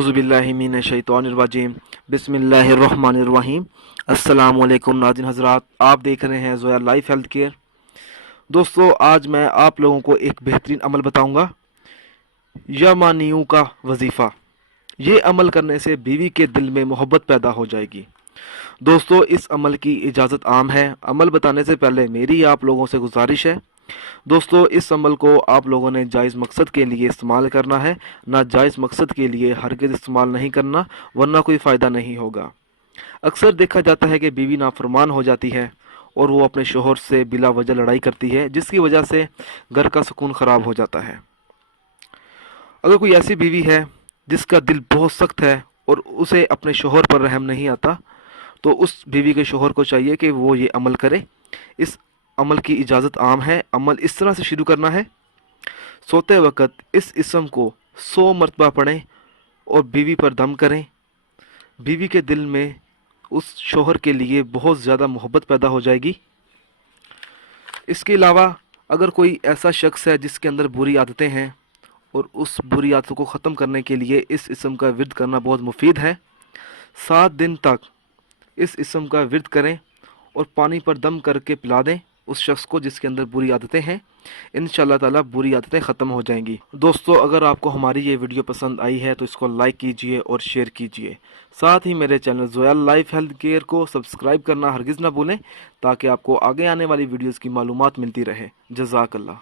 औज़ुबिल्लाहि मिनश्शैतानिर्रजीम बिस्मिल्लाहिर्रहमानिर्रहीम। अस्सलाम वालेकुम नाज़रीन हज़रात, आप देख रहे हैं ज़ोया लाइफ हेल्थ केयर। दोस्तों, आज मैं आप लोगों को एक बेहतरीन अमल बताऊंगा, यमानियों का वजीफ़ा। ये अमल करने से बीवी के दिल में मोहब्बत पैदा हो जाएगी। दोस्तों, इस अमल की इजाज़त आम है। अमल बताने से पहले मेरी आप लोगों से गुजारिश है, दोस्तों इस अमल को आप लोगों ने जायज़ मकसद के लिए इस्तेमाल करना है, ना जायज़ मकसद के लिए हरगिज़ इस्तेमाल नहीं करना, वरना कोई फ़ायदा नहीं होगा। अक्सर देखा जाता है कि बीवी नाफरमान हो जाती है और वो अपने शोहर से बिला वजह लड़ाई करती है, जिसकी वजह से घर का सुकून ख़राब हो जाता है। अगर कोई ऐसी बीवी है जिसका दिल बहुत सख्त है और उसे अपने शोहर पर रहम नहीं आता, तो उस बीवी के शोहर को चाहिए कि वो ये अमल करे। इस अमल की इजाज़त आम है। अमल इस तरह से शुरू करना है, सोते वक्त इस इसम को 100 मरतबा पढ़ें और बीवी पर दम करें। बीवी के दिल में उस शोहर के लिए बहुत ज़्यादा मोहब्बत पैदा हो जाएगी। इसके अलावा अगर कोई ऐसा शख्स है जिसके अंदर बुरी आदतें हैं और उस बुरी आदतों को ख़त्म करने के लिए इस इसम का विर्द करना बहुत मुफीद है। 7 दिन तक इस इसम का विर्द करें और पानी पर दम करके पिला दें उस शख्स को जिसके अंदर बुरी आदतें हैं। इंशाअल्लाह ताला बुरी आदतें ख़त्म हो जाएंगी। दोस्तों, अगर आपको हमारी ये वीडियो पसंद आई है तो इसको लाइक कीजिए और शेयर कीजिए। साथ ही मेरे channel Zoya life health care को सब्सक्राइब करना हरगिज़ ना भूलें, ताकि आपको आगे आने वाली वीडियोज़ की मालूमात मिलती रहे। जज़ाकल्लाह।